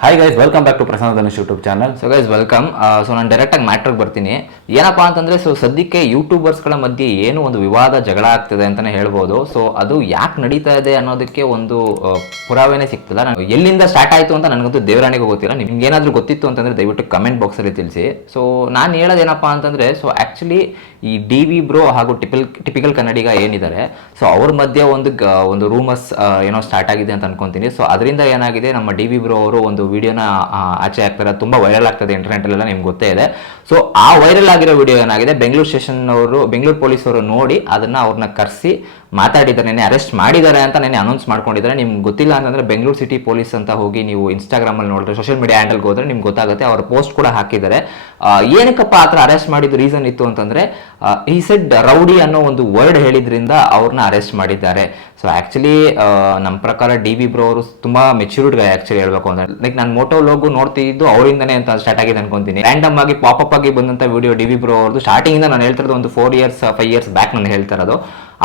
Hi guys welcome back to Prasanna Dhanush YouTube channel so guys welcome so ನಾನು ಡೈರೆಕ್ಟಾಗಿ ಮ್ಯಾಟ್ರಿಗೆ ಬರ್ತೀನಿ. ಏನಪ್ಪಾ ಅಂತಂದರೆ ಸೊ ಸದ್ಯಕ್ಕೆ ಯೂಟ್ಯೂಬರ್ಸ್ಗಳ ಮಧ್ಯೆ ಏನು ಒಂದು ವಿವಾದ ಜಗಳ ಆಗ್ತಿದೆ ಅಂತಲೇ ಹೇಳ್ಬೋದು. ಸೊ ಅದು ಯಾಕೆ ನಡೀತಾ ಇದೆ ಅನ್ನೋದಕ್ಕೆ ಒಂದು ಪುರಾವೆನೇ ಸಿಗ್ತಿಲ್ಲ ನಾನು ಎಲ್ಲಿಂದ ಸ್ಟಾರ್ಟ್ ಆಯಿತು ಅಂತ ನನಗಂತೂ ದೇವರಾಣಿಗೂ ಗೊತ್ತಿಲ್ಲ. ನಿಮ್ಗೆ ಏನಾದರೂ ಗೊತ್ತಿತ್ತು ಅಂತಂದರೆ ದಯವಿಟ್ಟು ಕಮೆಂಟ್ ಬಾಕ್ಸಲ್ಲಿ ತಿಳಿಸಿ. ಸೊ ನಾನು ಹೇಳೋದೇನಪ್ಪ ಅಂತಂದರೆ ಸೊ ಆ್ಯಕ್ಚುಲಿ ಈ ಡಿ ವಿ ಬ್ರೋ ಹಾಗೂ ಟಿಪಿಲ್ ಟಿಪಿಕಲ್ ಕನ್ನಡಿಗ ಏನಿದ್ದಾರೆ ಸೊ ಅವ್ರ ಮಧ್ಯೆ ಒಂದು ಒಂದು ರೂಮರ್ಸ್ ಏನೋ ಸ್ಟಾರ್ಟ್ ಆಗಿದೆ ಅಂತ ಅನ್ಕೊಂತೀನಿ. ಸೊ ಅದರಿಂದ ಏನಾಗಿದೆ, ನಮ್ಮ ಡಿ ವಿ ಬ್ರೋ ಅವರು ಒಂದು ವಿಡಿಯೋನ ಆಚೆ ಹಾಕ್ತಾರೆ ತುಂಬ ವೈರಲ್ ಆಗ್ತದೆ ಇಂಟರ್ನೆಟಲ್ಲೆಲ್ಲ ನಿಮ್ಗೆ ಗೊತ್ತೇ ಇದೆ. ಸೊ ಆ ವೈರಲ್ ಆಗಿರೋ ವಿಡಿಯೋ ಏನಾಗಿದೆ? ಬೆಂಗಳೂರು ಸ್ಟೇಷನ್ ಅವರು ಬೆಂಗಳೂರು ಪೊಲೀಸ್ ಅವರು ನೋಡಿ ಅದನ್ನ ಅವ್ರನ್ನ ಕರೆಸಿ ಮಾತಾಡಿದ್ದಾರೆ ನೆನೆ ಅರೆಸ್ಟ್ ಮಾಡಿದ್ದಾರೆ ಅಂತ ನೆನೆ ಅನೌನ್ಸ್ ಮಾಡ್ಕೊಂಡಿದ್ದಾರೆ. ನಿಮ್ಗೆ ಗೊತ್ತಿಲ್ಲ ಅಂತಂದ್ರೆ ಬೆಂಗಳೂರು ಸಿಟಿ ಪೊಲೀಸ್ ಅಂತ ಹೋಗಿ ನೀವು ಇನ್ಸ್ಟಾಗ್ರಾಮಲ್ಲಿ ನೋಡಿದ್ರೆ ಸೋಷಿಯಲ್ ಮೀಡಿಯಾ ಹ್ಯಾಂಡಲ್ಗೆ ಹೋದ್ರೆ ನಿಮ್ಗೆ ಗೊತ್ತಾಗುತ್ತೆ. ಅವ್ರ ಪೋಸ್ಟ್ ಕೂಡ ಹಾಕಿದ್ದಾರೆ. ಏನಕ್ಕಪ್ಪ ಆ ಥರ ಅರೆಸ್ಟ್ ಮಾಡಿದ ರೀಸನ್ ಇತ್ತು ಅಂತಂದ್ರೆ ಈ ಸೆಡ್ ರೌಡಿ ಅನ್ನೋ ಒಂದು ವರ್ಡ್ ಹೇಳಿದ್ರಿಂದ ಅವ್ರನ್ನ ಅರೆಸ್ಟ್ ಮಾಡಿದ್ದಾರೆ. ಸೊ ಆಕ್ಚುಲಿ ನಮ್ಮ ಪ್ರಕಾರ ಡಿ ಬಿ ಬ್ರೋ ಅವರು ತುಂಬಾ ಮೆಚ್ಯೂರ್ಡ್ ಆಕ್ಚುಲಿ ಹೇಳ್ಬೇಕು ಅಂದ್ರೆ. ಲೈಕ್ ನಾನು ಮೋಟೋ ಲೋಗು ನೋಡ್ತಿದ್ದು ಅವರಿಂದನೇ ಅಂತ ಸ್ಟಾರ್ಟ್ ಆಗಿದೆ ಅನ್ಕೊಂತೀನಿ. ರ್ಯಾಂಡಮ್ ಆಗಿ ಪಾಪಪ್ ಆಗಿ ಬಂದಂತ ವಿಡಿಯೋ ಡಿ ಬಿ ಬ್ರೋ ಅವ್ರದ್ದು ಸ್ಟಾರ್ಟಿಂಗ್ ಇಂದ ನಾನು ಹೇಳ್ತಿರೋದು ಒಂದು four years five years back ನಾನು ಹೇಳ್ತಾ ಇರೋದು.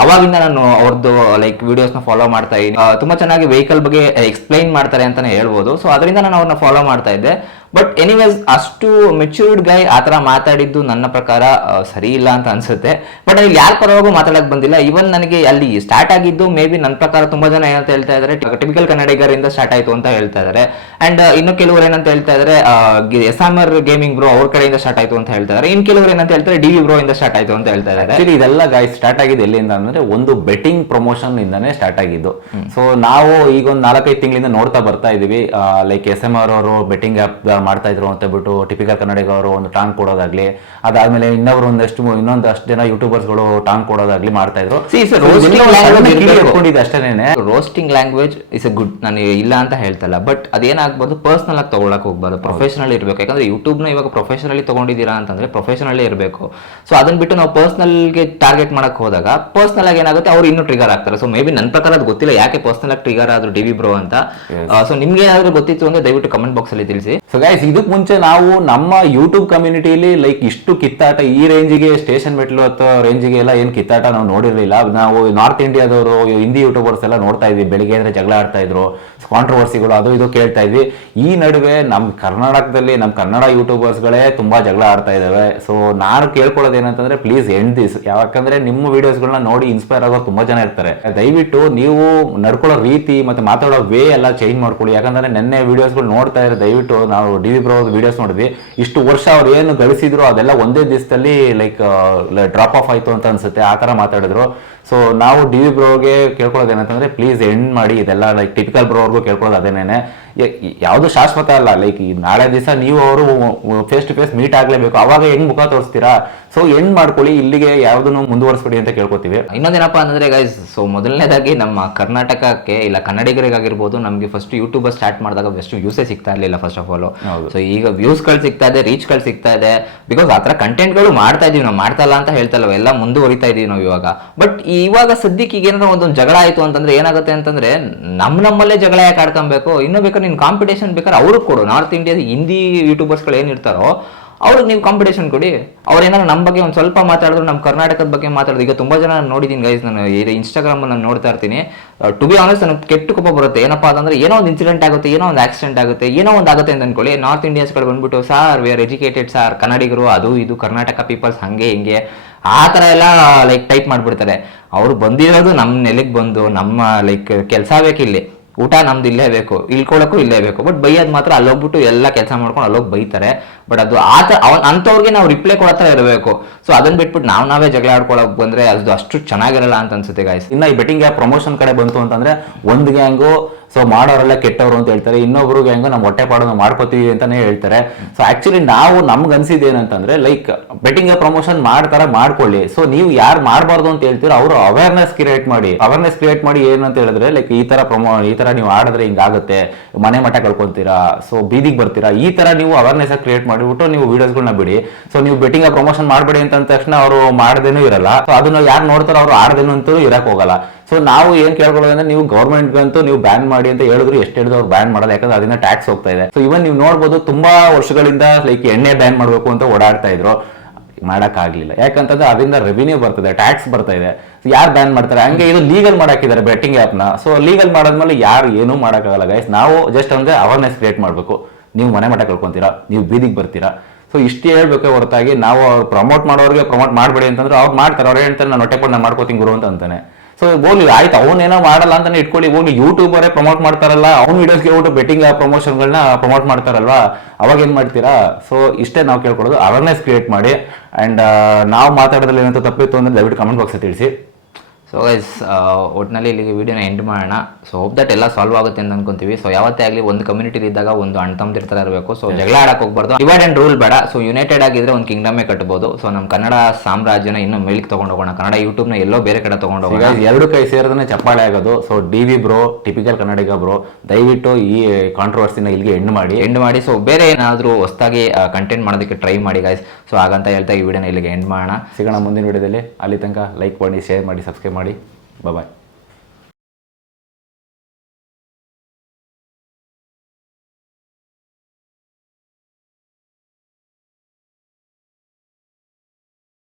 ಅವಾಗಿಂದ ನಾನು ಅವ್ರದ್ದು ಲೈಕ್ ವಿಡಿಯೋಸ್ನ ಫಾಲೋ ಮಾಡ್ತಾ ಇದ್ದೀನಿ ತುಂಬಾ ಚೆನ್ನಾಗಿ ವೆಹಿಕಲ್ ಬಗ್ಗೆ ಎಕ್ಸ್ಪ್ಲೈನ್ ಮಾಡ್ತಾರೆ ಅಂತಾನೆ ಹೇಳ್ಬೋದು. ಸೊ ಅದರಿಂದ ನಾನು ಅವ್ರನ್ನ ಫಾಲೋ ಮಾಡ್ತಾ ಇದ್ದೆ. ಬಟ್ ಎನಿವೇಸ್ ಅಷ್ಟು ಮೆಚೂರ್ಡ್ ಗೈ ಆ ಥರ ಮಾತಾಡಿದ್ದು ನನ್ನ ಪ್ರಕಾರ ಸರಿ ಇಲ್ಲ ಅಂತ ಅನ್ಸುತ್ತೆ. ಬಟ್ ಅಲ್ಲಿ ಯಾರ ಪರವಾಗೂ ಮಾತಾಡಕ್ ಬಂದಿಲ್ಲ. ಇವನ್ ನನಗೆ ಅಲ್ಲಿ ಸ್ಟಾರ್ಟ್ ಆಗಿದ್ದು ಮೇ ಬಿ ನನ್ನ ಪ್ರಕಾರ ತುಂಬಾ ಜನ ಏನಂತ ಹೇಳ್ತಾ ಇದ್ದಾರೆ ಟಿಪಿಕಲ್ ಕನ್ನಡಿಗರಿಂದ ಸ್ಟಾರ್ಟ್ ಆಯ್ತು ಅಂತ ಹೇಳ್ತಾ ಇದ್ದಾರೆ ಅಂಡ್ ಇನ್ನು ಕೆಲವರು ಏನಂತ ಹೇಳ್ತಾ ಇದ್ದಾರೆ S M R gaming bro ಅವ್ರ ಕಡೆಯಿಂದ ಸ್ಟಾರ್ಟ್ ಆಯ್ತು ಅಂತ ಹೇಳ್ತಾ ಇದ್ದಾರೆ ಇನ್ ಕೆಲವರು ಏನಂತ ಹೇಳ್ತಾರೆ ಡಿ ವಿ ಬ್ರೋ ಇಂದ ಸ್ಟಾರ್ಟ್ ಆಯ್ತು ಅಂತ ಹೇಳ್ತಾ ಇದ್ದಾರೆ ಸರಿ ಇದೆಲ್ಲ ಗಾಯ್ಸ್ ಸ್ಟಾರ್ಟ್ ಆಗಿದೆ ಎಲ್ಲಿಂದ ಅಂದ್ರೆ ಒಂದು ಬೆಟ್ಟಿಂಗ್ ಪ್ರಮೋಷನ್ ಇಂದಾನೆ ಸ್ಟಾರ್ಟ್ ಆಗಿದ್ದು. ಸೊ ನಾವು ಈಗ ಒಂದು ನಾಲ್ಕೈದು ತಿಂಗಳಿಂದ ನೋಡ್ತಾ ಬರ್ತಾ ಇದೀವಿ. ಲೈಕ್ ಎಸ್ ಎಂ ಆರ್ ಅವರು ಬೆಟ್ಟಿಂಗ್ ಆಪ್ ಮಾಡ್ತಾ ಇದ್ರು ಅಂತ ಬಿಟ್ಟು ಟಿಪಿಕಲ್ ಕನ್ನಡಿಗವರು ಒಂದು ಟಾಂಗ್ ಕೊಡೋದಾಗ್ಲಿ ಅದಾದ್ಮೇಲೆ ಇನ್ನೊಬ್ರು ಒಂದಷ್ಟು ಇನ್ನೊಂದು ಅಷ್ಟು ಜನ ಯೂಟ್ಯೂಬರ್ಸ್ಗಳು ಟಾಂಗ್ ಕೊಡೋದಾಗ್ಲಿ ಮಾಡ್ತಾ ಇದ್ರು. ಅಷ್ಟೇನೆ roasting language is a good ನಾನು ಇಲ್ಲ ಅಂತ ಹೇಳ್ತಲ್ಲ ಬಟ್ ಅದೇನಾಗ್ಬೋದು ಪರ್ಸನಲ್ ಆಗಿ ತಗೊಳಕ್ ಹೋಗ್ಬಾರ್ದು. ಪ್ರೊಫೆಷನಲ್ ಇರಬೇಕು. ಯಾಕಂದ್ರೆ ಯೂಟ್ಯೂಬ್ನ ಇವಾಗ ಪ್ರೊಫೆಷನಲಿ ತಗೊಂಡಿದ್ದೀರಾ ಅಂತಂದ್ರೆ ಪ್ರೊಫೆಷನಲ್ಲೇ ಇರಬೇಕು. ಸೊ ಅದನ್ನ ಬಿಟ್ಟು ನಾವು ಪರ್ಸನಲ್ಗೆ ಟಾರ್ಗೆಟ್ ಮಾಡಕ್ ಹೋದಾಗ ಪರ್ಸನಲ್ ಆಗಿ ಏನಾಗುತ್ತೆ ಅವ್ರು ಇನ್ನೂ ಟ್ರಿಗರ್ ಆಗ್ತಾರೆ. ಸೊ ಮೇ ಬಿ ನನ್ನ ಪ್ರಕಾರ ಅದು ಗೊತ್ತಿಲ್ಲ ಯಾಕೆ ಪರ್ಸನಲ್ ಆಗಿ ಟ್ರಿಗರ್ ಆದ್ರು ಡಿ ವಿ ಬ್ರೋ ಅಂತ. ಸೊ ನಿಮ್ಗೆ ಏನಾದ್ರೂ ಗೊತ್ತಿತ್ತು ಅಂದ್ರೆ ದಯವಿಟ್ಟು ಕಮೆಂಟ್ ಬಾಕ್ಸ್ ಅಲ್ಲಿ ತಿಳಿಸಿ. ಸೊ ಗೈಸ್ ಇದಕ್ ಮುಂಚೆ ನಾವು ನಮ್ಮ ಯೂಟ್ಯೂಬ್ ಕಮ್ಯುನಿಟಿಲಿ ಲೈಕ್ ಇಷ್ಟು ಕಿತ್ತಾಟ ಈ ರೇಂಜಿಗೆ ಸ್ಟೇಷನ್ ಮೆಟ್ಲು ಅಥವಾ ರೇಂಜಿಗೆ ಎಲ್ಲ ಏನ್ ಕಿತ್ತಾಟ ನಾವು ನೋಡಿರ್ಲಿಲ್ಲ. ನಾವು ನಾರ್ತ್ ಇಂಡಿಯಾದವರು ಹಿಂದಿ ಯೂಟ್ಯೂಬರ್ಸ್ ಎಲ್ಲ ನೋಡ್ತಾ ಇದ್ವಿ. ಬೆಳಿಗ್ಗೆ ಅಂದ್ರೆ ಜಗಳ ಆಡ್ತಾ ಇದ್ರು. ಕಾಂಟ್ರವರ್ಸಿಗಳು ಅದು ಇದು ಕೇಳ್ತಾ ಇದ್ವಿ. ಈ ನಡುವೆ ನಮ್ಮ ಕರ್ನಾಟಕದಲ್ಲಿ ನಮ್ಮ ಕನ್ನಡ ಯೂಟ್ಯೂಬರ್ಸ್ಗಳೇ ತುಂಬಾ ಜಗಳ ಆಡ್ತಾ ಇದಾವೆ. ಸೊ ನಾನು ಕೇಳ್ಕೊಳ್ಳೋದು ಏನಂತಂದ್ರೆ ಪ್ಲೀಸ್ ಎಂಡ್ ದಿಸ್ ಯಾಕಂದ್ರೆ ನಿಮ್ಮ ವಿಡಿಯೋಸ್ಗಳನ್ನ ನೋಡಿ ಇನ್ಸ್ಪೈರ್ ಆಗೋ ತುಂಬಾ ಜನ ಇರ್ತಾರೆ. ದಯವಿಟ್ಟು ನೀವು ನಡ್ಕೊಳ್ಳೋ ರೀತಿ ಮತ್ತೆ ಮಾತಾಡೋ ವೇ ಎಲ್ಲ ಚೇಂಜ್ ಮಾಡ್ಕೊಳ್ಳಿ. ಯಾಕಂದ್ರೆ ನೆನ್ನೆ ವಿಡಿಯೋಸ್ಗಳು ನೋಡ್ತಾ ಇದ್ರೆ ದಯವಿಟ್ಟು ನಾವು ಡಿ ವಿ ಬ್ರೋ ವಿಡಿಯೋಸ್ ನೋಡಿದ್ವಿ. ಇಷ್ಟು ವರ್ಷ ಅವ್ರು ಏನು ಗಳಿಸಿದ್ರು ಅದೆಲ್ಲ ಒಂದೇ ದಿವಸದಲ್ಲಿ ಲೈಕ್ ಡ್ರಾಪ್ ಆಫ್ ಆಯ್ತು ಅಂತ ಅನ್ಸುತ್ತೆ. ಆ ತರ ಮಾತಾಡಿದ್ರು. ಸೊ ನಾವು ಡಿ ವಿ ಬ್ರೋಗೆ ಕೇಳ್ಕೊಳ್ಳೋದು ಏನಂತಂದ್ರೆ ಪ್ಲೀಸ್ ಎಂಡ್ ಮಾಡಿ, ಇದೆಲ್ಲ ಲೈಕ್ ಟಿಪಿಕಲ್ ಬ್ರೋರ್ಗೂ ಕೇಳ್ಕೊಳ್ಳೋದು ಅದೇನೇನೆ. ಯಾವುದು ಶಾಶ್ವತ ಅಲ್ಲ ಲೈಕ್ ಈ ನಾಳೆ ದಿವಸ ನೀವು ಅವರು ಫೇಸ್ ಟು ಫೇಸ್ ಮೀಟ್ ಆಗಲೇಬೇಕು. ಅವಾಗ ಹೆಂಗ್ ಮುಖ ತೋರಿಸ್ತೀರಾ? ಸೊ ಎಂಡ್ ಮಾಡ್ಕೊಳ್ಳಿ ಇಲ್ಲಿಗೆ ಯಾವ್ದನ್ನು ಮುಂದುವರಿಸ್ಬಿಡಿ ಅಂತ ಕೇಳ್ಕೊತೀವಿ. ಇನ್ನೊಂದೇನಪ್ಪ ಅಂದ್ರೆ ಗೈಸ್ ಸೊ ಮೊದಲನೇದಾಗಿ ನಮ್ಮ ಕರ್ನಾಟಕಕ್ಕೆ ಇಲ್ಲ ಕನ್ನಡಿಗರಿಗಾಗಿರ್ಬೋದು ನಮಗೆ ಫಸ್ಟ್ ಯೂಟ್ಯೂಬ್ ಸ್ಟಾರ್ಟ್ ಮಾಡಿದಾಗ ಬೆಸ್ಟ್ ವ್ಯೂಸೇ ಸಿಗ್ತಾ ಇರಲಿಲ್ಲ ಫಸ್ಟ್ ಆಫ್ ಆಲ್. ಸೊ ಈಗ ವ್ಯೂಸ್ಗಳು ಸಿಗ್ತಾ ಇದೆ ರೀಚ್ಗಳು ಸಿಗ್ತಾ ಇದೆ. ಬಿಕಾಸ್ ಆ ಥರ ಕಂಟೆಂಟ್ಗಳು ಮಾಡ್ತಾ ಇದೀವಿ ನಾವು ಮಾಡ್ತಾ ಇಲ್ಲ ಅಂತ ಹೇಳ್ತಾ ಎಲ್ಲ ಮುಂದುವರಿತಾ ಇದೀವಿ ನಾವು ಇವಾಗ. ಬಟ್ ಇವಾಗ ಸದ್ಯಕ್ಕೆ ಈಗ ಏನಾರ ಒಂದೊಂದು ಜಗಳ ಆಯಿತು ಅಂತಂದ್ರೆ ಏನಾಗುತ್ತೆ ಅಂತಂದ್ರೆ ನಮ್ಮ ನಮ್ಮಲ್ಲೇ ಜಗಳ ಯಾಕೆ ಆಡ್ಕೊಬೇಕು? ಇನ್ನೂ ಬೇಕಾದ್ರೆ ನೀನು ಕಾಂಪಿಟೇಷನ್ ಬೇಕಾದ್ರೆ ಅವ್ರಿಗೆ ಕೊಡು. ನಾರ್ತ್ ಇಂಡಿಯಾದ ಹಿಂದಿ ಯೂಟ್ಯೂಬರ್ಸ್ಗಳು ಏನಿರ್ತಾರೋ ಅವ್ರಿಗೆ ನೀವು ಕಾಂಪಿಟೇಷನ್ ಕೊಡಿ. ಅವ್ರು ನಮ್ಮ ಬಗ್ಗೆ ಒಂದು ಸ್ವಲ್ಪ ಮಾತಾಡಿದ್ರು ನಮ್ಮ ಕರ್ನಾಟಕದ ಬಗ್ಗೆ ಮಾತಾಡೋದು ಈಗ ತುಂಬಾ ಜನ ನೋಡಿದ್ದೀನಿ ಗೈಸ್ ನಾನು ಇನ್ಸ್ಟಾಗ್ರಾಮ್ ನಾನು ನೋಡ್ತಾ ಇರ್ತೀನಿ. ಟು ಬಿ ಆನೆಸ್ಟ್ ನನಗೆ ಕೆಟ್ಟ ಕೋಪ ಬರುತ್ತೆ. ಏನಪ್ಪಾ ಅಂತಂದ್ರೆ, ಏನೋ ಒಂದು ಇನ್ಸಿಡೆಂಟ್ ಆಗುತ್ತೆ, ಏನೋ ಒಂದು ಆಕ್ಸಿಡೆಂಟ್ ಆಗುತ್ತೆ, ಏನೋ ಒಂದು ಆಗುತ್ತೆ ಅಂತ ಅನ್ಕೊಳ್ಳಿ. ನಾರ್ತ್ ಇಂಡಿಯನ್ಸ್ಗಳು ಬಂದ್ಬಿಟ್ಟು sir we are educated sir ಕನ್ನಡಿಗರು, ಅದು ಇದು, ಕರ್ನಾಟಕ ಪೀಪಲ್ಸ್ ಹಂಗೆ, ಹಿಂಗೆ. ಆ ಥರ ಎಲ್ಲ ಲೈಕ್ ಟೈಪ್ ಮಾಡಿಬಿಡ್ತಾರೆ. ಅವ್ರು ಬಂದಿರೋದು ನಮ್ಮ ನೆಲೆಗೆ ಬಂದು, ನಮ್ಮ ಲೈಕ್ ಕೆಲಸ ಬೇಕಿಲ್ಲಿ. ಊಟ ನಮ್ದು ಇಲ್ಲೇ ಬೇಕು ಇಳ್ಕೊಳ್ಳೋಕ್ಕೂ ಇಲ್ಲೇ ಬೇಕು. ಬಟ್ ಬೈಯೋದು ಮಾತ್ರ ಅಲ್ಲೋಗ್ಬಿಟ್ಟು ಎಲ್ಲ ಕೆಲಸ ಮಾಡ್ಕೊಂಡು ಅಲ್ಲೋಗಿ ಬೈತಾರೆ. ಬಟ್ ಅದು ಆ ಥರ ಅವ್ನು, ಅಂಥವ್ರಿಗೆ ನಾವು ರಿಪ್ಲೈ ಕೊಡೋ ಇರಬೇಕು. ಸೊ ಅದನ್ನ ಬಿಟ್ಬಿಟ್ಟು ನಾವು ನಾವೇ ಜಗಳ ಆಡ್ಕೊಳಕ್ ಬಂದ್ರೆ ಅದು ಅಷ್ಟು ಚೆನ್ನಾಗಿರಲ್ಲ ಅಂತ ಅನ್ಸುತ್ತೆ ಗಾಯ್ಸ್ ಇನ್ನ ಈ ಬೆಟ್ಟಿಂಗ್ ಪ್ರಮೋಷನ್ ಕಡೆ ಬಂತು ಅಂತಂದ್ರೆ ಒಂದು ಗ್ಯಾಂಗು ಸೊ ಮಾಡೋರೆಲ್ಲ ಕೆಟ್ಟವರು ಅಂತ ಹೇಳ್ತಾರೆ. ಇನ್ನೊಬ್ರು ಹೆಂಗ ನಮ್ಮ ಹೊಟ್ಟೆ ಪಾಡೋದು ಮಾಡ್ಕೋತೀವಿ ಅಂತಾನೆ ಹೇಳ್ತಾರೆ. ಸೊ ಆಕ್ಚುಲಿ ನಾವು ನಮ್ಗೆ ಅನ್ಸಿದ್ ಏನಂತಂದ್ರೆ ಲೈಕ್ ಬೆಟ್ಟಿಂಗ್ ಪ್ರಮೋಷನ್ ಮಾಡ್ತಾರ, ಮಾಡ್ಕೊಳ್ಳಿ. ಸೊ ನೀವು ಯಾರು ಮಾಡಬಾರ್ದು ಅಂತ ಹೇಳ್ತೀರ, ಅವರು ಅವೇರ್ನೆಸ್ ಕ್ರಿಯೇಟ್ ಮಾಡಿ. ಅವೇರ್ನೆಸ್ ಕ್ರಿಯೇಟ್ ಮಾಡಿ ಏನಂತ ಹೇಳಿದ್ರೆ ಲೈಕ್ ಈ ತರ ಪ್ರಮೋ ಈ ತರ ನೀವು ಆಡಿದ್ರೆ ಹಿಂಗಾಗುತ್ತೆ. ಮನೆ ಮಠ ಕಳ್ಕೊಂತೀರಾ. ಸೊ ಬೀದಿಗೆ ಬರ್ತೀರಾ. ಈ ತರ ನೀವು ಅವೇರ್ನೆಸ್ ಕ್ರಿಯೇಟ್ ಮಾಡಿಬಿಟ್ಟು ನೀವು ವಿಡಿಯೋಸ್ಗಳನ್ನ ಬಿಡಿ. ಸೊ ನೀವು ಬೆಟ್ಟಿಂಗ್ ಪ್ರಮೋಷನ್ ಮಾಡಬೇಡಿ ಅಂತ ತಕ್ಷಣ ಅವರು ಮಾಡದೇನೂ ಇರಲ್ಲ. ಸೊ ಅದನ್ನ ಯಾರು ನೋಡ್ತಾರೋ ಅವ್ರು ಆಡದೇನು ಅಂತೂ ಇರಕ್ ಹೋಗಲ್ಲ. ಸೊ ನಾವು ಏನ್ ಕೇಳ್ಕೊಳ್ಳೋದಂದ್ರೆ ನೀವು ಗೌರ್ಮೆಂಟ್ಗಂತೂ ನೀವು ಬ್ಯಾನ್ ಮಾಡಿ ಅಂತ ಹೇಳಿದ್ರು, ಎಷ್ಟು ಹೇಳಿದ್ರು ಅವ್ರು ಬ್ಯಾನ್ ಮಾಡಲ್ಲ ಯಾಕಂದ್ರೆ ಅದನ್ನ ಟ್ಯಾಕ್ಸ್ ಹೋಗ್ತಾ ಇದೆ. ಸೊ ಇವನ್ ನೀವು ನೋಡ್ಬೋದು ತುಂಬಾ ವರ್ಷಗಳಿಂದ ಲೈಕ್ ಎಣ್ಣೆ ಬ್ಯಾನ್ ಮಾಡಬೇಕು ಅಂತ ಓಡಾಡ್ತಾ ಇದ್ರು. ಮಾಡೋಕ್ಕಾಗಲಿಲ್ಲ. ಯಾಕಂತಂದ್ರೆ ಅದರಿಂದ ರೆವಿನ್ಯೂ ಬರ್ತದೆ ಟ್ಯಾಕ್ಸ್ ಬರ್ತಾ ಇದೆ. ಯಾರು ಬ್ಯಾನ್ ಮಾಡ್ತಾರೆ? ಹಂಗೆ ಇದು ಲೀಗಲ್ ಮಾಡಾಕಿದ್ದಾರೆ ಬೆಟ್ಟಿಂಗ್ ಆ್ಯಪ್ನ ಸೊ ಲೀಗಲ್ ಮಾಡಾದ್ಮೇಲೆ ಯಾರು ಏನೂ ಮಾಡೋಕ್ಕಾಗಲ್ಲ ಗೈಸ್ ನಾವು ಜಸ್ಟ್ ಅಂದ್ರೆ ಅವೇರ್ನೆಸ್ ಕ್ರಿಯೇಟ್ ಮಾಡಬೇಕು. ನೀವು ಮನೆ ಮಠ ಕಳ್ಕೊತೀರಾ? ನೀವು ಬೀದಿಗೆ ಬರ್ತೀರಾ? ಸೊ ಇಷ್ಟು ಹೇಳ್ಬೇಕೆ ಹೊರತಾಗಿ ನಾವು ಅವ್ರು ಪ್ರಮೋಟ್ ಮಾಡೋರಿಗೆ ಪ್ರಮೋಟ್ ಮಾಡಬೇಡಿ ಅಂತಂದ್ರೆ ಅವ್ರು ಮಾಡ್ತಾರೆ. ಅವ್ರು ಹೇಳ್ತಾರೆ, ನಾನು ಹೊಟ್ಟೆ ನಾನು ಮಾಡ್ಕೋತೀನಿ ಗುರು ಅಂತ ಅಂತಾನೆ. ಸೊ ಹೋಗ್ಲಿ, ಆಯ್ತು ಅವನೇನೋ ಮಾಡಲ್ಲ ಅಂತಾನೆ ಇಟ್ಕೊಳ್ಳಿ ಹೋಗಿ ಯೂಟ್ಯೂಬರೇ ಪ್ರಮೋಟ್ ಮಾಡ್ತಾರಲ್ಲ, ಅವ್ನ ವೀಡಿಯೋಸ್ಗೆ ಹೋಗ್ಬಿಟ್ಟು ಬೆಟ್ಟಿಂಗ್ ಪ್ರಮೋಷನ್ಗಳನ್ನ ಪ್ರಮೋಟ್ ಮಾಡ್ತಾರಲ್ವಾ? ಅವಾಗ ಏನು ಮಾಡ್ತೀರಾ? ಸೊ ಇಷ್ಟೇ ನಾವು ಕೇಳ್ಕೊಳ್ಳೋದು ಅವೇರ್ನೆಸ್ ಕ್ರಿಯೇಟ್ ಮಾಡಿ ಆ್ಯಂಡ್ ನಾವು ಮಾತಾಡೋದ್ರಲ್ಲಿ ಏನಂತ ತಪ್ಪಿತ್ತು ಅಂದ್ರೆ ದಯವಿಟ್ಟು ಕಮೆಂಟ್ ಬಾಕ್ಸ್ ತಿಳಿಸಿ. ಸೊ ಗೈಸ್ ಒಟ್ಟಿನಲ್ಲಿ ಇಲ್ಲಿಗೆ ವಿಡಿಯೋನ ಎಂಡ್ ಮಾಡೋಣ. ಸೊ ಹೋಪ್ ದಟ್ ಎಲ್ಲ ಸಾಲ್ವ್ ಆಗುತ್ತೆ ಅಂತ ಅನ್ಕೊಂತೀವಿ. ಸೊ ಯಾವತ್ತೇ ಆಗಲಿ ಒಂದು ಕಮ್ಯುನಿಟಿ ಇದ್ದಾಗ ಒಂದು ಅಣ್ಣ ತಮ್ಮದಿರ್ ಥರ ಇರಬೇಕು. ಸೊ ಜಗಳ ಆಡಕ್ಕೆ ಹೋಗ್ಬಾರ್ದು. ಡಿವೈಡ್ ಆ್ಯಂಡ್ ರೂಲ್ ಬೇಡ. ಸೊ ಯುನೈಟೆಡ್ ಆಗಿದ್ರೆ ಒಂದು ಕಿಂಗ್ಡಮೇ ಕಟ್ಬೋದು. ಸೊ ನಮ್ಮ ಕನ್ನಡ ಸಾಮ್ರಾಜ್ಯನ ಇನ್ನೂ ಮೇಲಿಗೆ ತೊಗೊಂಡು ಹೋಗೋಣ. ಕನ್ನಡ ಯೂಟ್ಯೂಬ್ನ ಎಲ್ಲೋ ಬೇರೆ ಕಡೆ ತೊಗೊಂಡು ಹೋಗೋಣ. ಎರಡು ಕೈ ಸೇರಿದ್ರೆ ಚಪ್ಪಾಳೆ ಆಗೋದು. So D V bro typical Kannadiga bro ದಯವಿಟ್ಟು ಈ ಕಾಂಟ್ರವರ್ಸಿನ ಇಲ್ಲಿಗೆ ಎಂಡ್ ಮಾಡಿ. ಎಂಡ್ ಮಾಡಿ. ಸೊ ಬೇರೆ ಏನಾದರೂ ಹೊಸದಾಗಿ ಕಂಟೆಂಟ್ ಮಾಡೋದಕ್ಕೆ ಟ್ರೈ ಮಾಡಿ ಗಾಯ್ಸ್ ಸೊ ಹಾಗಂತ ಹೇಳ್ತಾ ಈ ವಿಡಿಯೋನ ಇಲ್ಲಿಗೆ ಎಂಡ್ ಮಾಡೋಣ. ಸಿಗೋಣ ಮುಂದಿನ ವಿಡಿಯೋದಲ್ಲಿ ಅಲ್ಲಿ ತನಕ ಲೈಕ್ ಮಾಡಿ ಶೇರ್ ಮಾಡಿ ಸಬ್ಸ್ಕ್ರೈಬ್ ಮಾಡಿ. ಬಾಯ್